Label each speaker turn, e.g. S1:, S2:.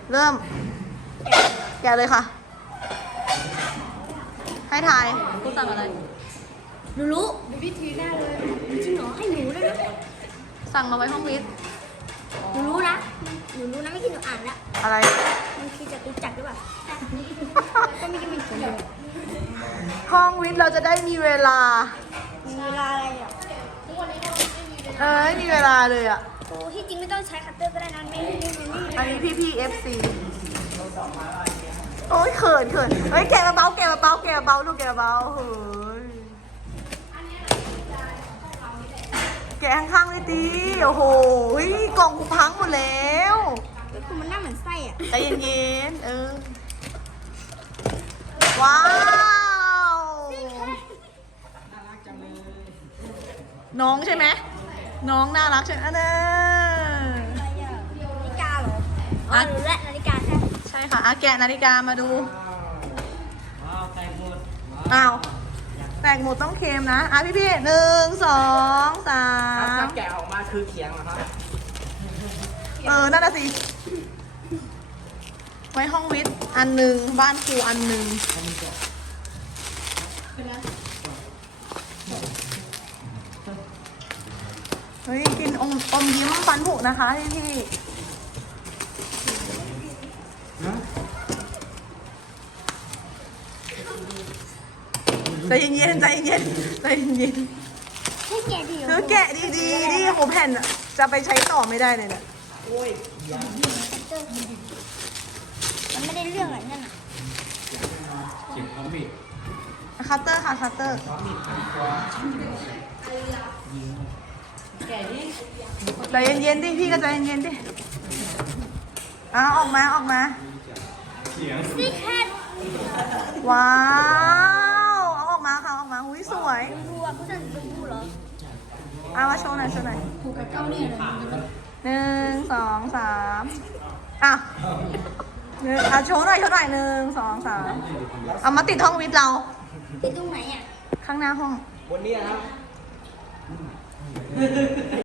S1: เริ่ม แกะเลยค่ะ ให้ทายคุณสั่งอะไร
S2: หนูรู้ดูวิธีหน้าเลยจริงเหรอให้หนูด้วยนะ
S1: สั่งมาไว้ห้องวิทย์
S2: หนูรู้นะไม่คิดหนูอ่านแล้ว
S1: อะไร
S2: มันคือจะรู้จักหรือเปล่าก็ไม่คิดมันเขียนเลย
S1: ห้องวิทย์เราจะได้มีเวลา
S2: มีเวลาอะไรอ่ะ
S1: มีเวลาเลยอ่ะ
S2: โอ้ที่จริงไม่ต้องใช้คัตเตอร์ก็ได้นะไม่
S1: อันนี้พี่FC โอ้ยเขินเฮ้ยแกะเบาๆลูกแกะเบาเฮ้ยแกะข้างๆเลยดีโอ้โหกล่องกูพังหมดแล้ว
S2: คือมันหน้าเหมือนไส้อ่ะ
S1: ใจเย็นๆว้าวน้องใช่ไหมน้องน่ารักใช่ไหมอันนั้น
S2: อะไรอ่ะนาฬิกาเหรออ๋อรู้แล้วนาฬิกาใช่
S1: ใช่ค่ะแกะนาฬิกามาดูอ้าวแตกหมดต้องเค็มนะพี่1 2 3
S3: ถ้าแกะออกมาคือเขียงเหรอครับ
S1: นั่นน่ะสิ ไว้ห้องวิทย์อันหนึ่งบ้านครูอันหนึ่งเฮ้ยกินอมยิ้มฟันผุนะคะพี่ใจเย็นใจเย็น
S2: ให้แกะดี
S1: เธอแกะดีดิโหแผ่นอะจะไปใช้ต่อไม่ได้เลยเนี่ย
S2: มันไม่ได้เรื่องอะไรนั่นน่ะ
S1: คัตเตอร์ค่ะคัตเตอร์ใจเย็นๆดิพี่ก็ใจเย็นๆดิออกมา
S2: ซีแคท
S1: ว้าวเอาออกมาค่ะออกมาหุ้ยสวย
S2: ดูอ่ะเขาจะดูเหรอ
S1: มาโชว์หน่อย
S2: ผูกกับเก้าเนี่ย
S1: 1 2 3โชว์หน่อย1 2 3เอามาติดห้องวิทย์เรา
S2: ติดตรงไหนอ่ะ
S1: ข้างหน้าห้อง
S3: บนนี้ครับ